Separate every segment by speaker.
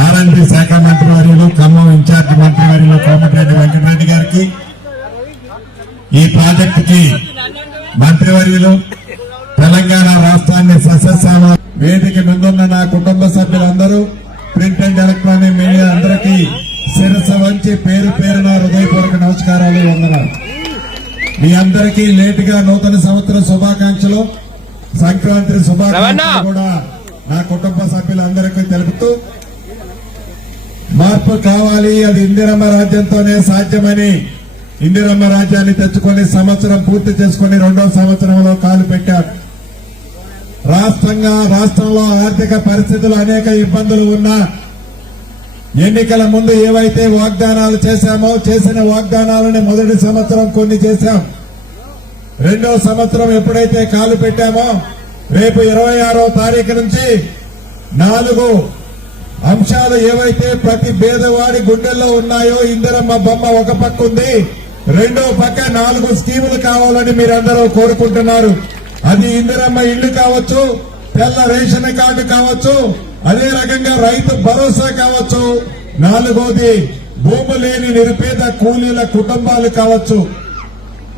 Speaker 1: ఆర్ఎండ్బి శాఖ మంత్రి వర్యులు ఖమ్మం ఇన్ఛార్జ్ మంత్రి వర్యులు కోమటిరెడ్డి వెంకటరెడ్డి గారికి ఈ ప్రాజెక్టుకి మంత్రివర్యులు తెలంగాణ రాష్ట్రాన్ని సస్యశ్యామ వేదిక ముందున్న నా కుటుంబ సభ్యులందరూ ప్రింట్ అండ్ ఎలక్ట్రానిక్ మీడియా అందరికీ శిరస వంచి పేరు పేరున హృదయపూర్వక నమస్కారాలు వందనాలు. మీ అందరికీ లేటుగా నూతన సంవత్సర శుభాకాంక్షలు సంక్రాంతి శుభాకాంక్షలు కూడా నా కుటుంబ సభ్యులందరికీ తెలుపుతూ మార్పు కావాలి అది ఇందిరమ్మ రాజ్యంతోనే సాధ్యమని. ఇందిరమ్మ రాజ్యాన్ని తెచ్చుకొని సంవత్సరం పూర్తి చేసుకుని రెండో సంవత్సరంలో కాలు పెట్టారు. రాష్ట్రంగా రాష్ట్రంలో ఆర్థిక పరిస్థితులు అనేక ఇబ్బందులు ఉన్నా ఎన్నికల ముందు ఏవైతే వాగ్దానాలు చేశామో చేసిన వాగ్దానాలని మొదటి సంవత్సరం కొన్ని చేశాం. రెండో సంవత్సరం ఎప్పుడైతే కాలు పెట్టామో రేపు ఇరవై ఆరో తారీఖు నుంచి నాలుగు అంశాలు ఏవైతే ప్రతి పేదవాడి గుండెల్లో ఉన్నాయో ఇందిరమ్మ బొమ్మ ఒక పక్క ఉంది. రెండో పక్క నాలుగు స్కీములు కావాలని మీరందరూ కోరుకుంటున్నారు. అది ఇందిరమ్మ ఇల్లు కావచ్చు తెల్ల రేషన్ కార్డు కావచ్చు అదే రకంగా రైతు భరోసా కావచ్చు. నాలుగోది భూమి లేని నిరుపేద కూలీల కుటుంబాలు కావచ్చు.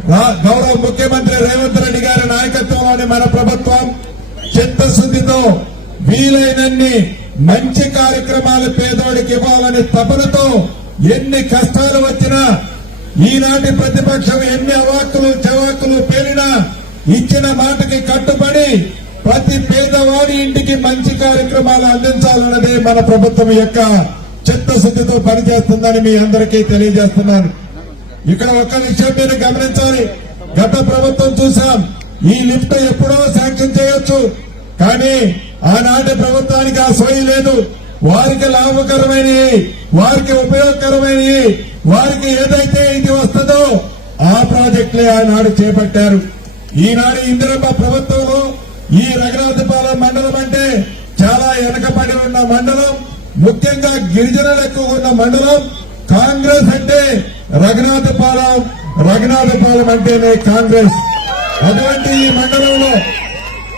Speaker 1: రా- గౌరవ ముఖ్యమంత్రి రేవంత్ రెడ్డి గారి నాయకత్వంలోని మన ప్రభుత్వం చిత్తశుద్ధితో వీలైనన్ని మంచి కార్యక్రమాలు పేదోడికి ఇవ్వాలనే తపనతో ఎన్ని కష్టాలు వచ్చినా ఈనాటి ప్రతిపక్షం ఎన్ని అవాక్కులు చవాకులు పేలినా ఇచ్చిన మాటకి కట్టుబడి ప్రతి పేదవాడి ఇంటికి మంచి కార్యక్రమాలు అందించాలన్నదే మన ప్రభుత్వం యొక్క చిత్తశుద్ధితో పనిచేస్తుందని మీ అందరికీ తెలియజేస్తున్నాను. ఇక్కడ ఒక్క విషయం మీరు గమనించాలి. గత ప్రభుత్వం చూసాం ఈ లిఫ్ట్ ఎప్పుడో శాంక్షన్ చేయొచ్చు. కానీ ఆనాటి ప్రభుత్వానికి ఆ సోయి లేదు. వారికి లాభకరమైనవి వారికి ఉపయోగకరమైనవి వారికి ఏదైతే ఇది వస్తుందో ఆ ప్రాజెక్టులే ఆనాడు చేపట్టారు. ఈనాడు ఇందిరమ్మ ప్రభుత్వంలో ఈ రఘునాథపాలెం మండలం అంటే చాలా వెనకబడి ఉన్న మండలం ముఖ్యంగా గిరిజనులకు ఉన్న మండలం. కాంగ్రెస్ అంటే రఘునాథపాలెం రఘునాథపాలెం అంటేనే కాంగ్రెస్. అటువంటి ఈ మండలంలో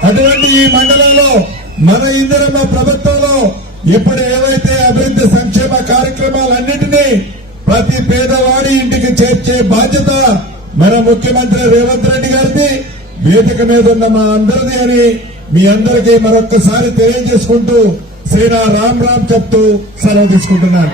Speaker 1: అటువంటి ఈ మండలంలో మన ఇందిరమ్మ ప్రభుత్వంలో ఇప్పుడు ఏవైతే అభివృద్ధి సంక్షేమ కార్యక్రమాలన్నింటినీ ప్రతి పేదవాడి ఇంటికి చేర్చే బాధ్యత మన ముఖ్యమంత్రి రేవంత్ రెడ్డి గారిది వేదిక మీద ఉన్న మా అందరిది అని మీ అందరికీ మరొక్కసారి తెలియజేసుకుంటూ శ్రీరా రామ్ రామ్ చెప్తూ సెలవు తీసుకుంటున్నాను.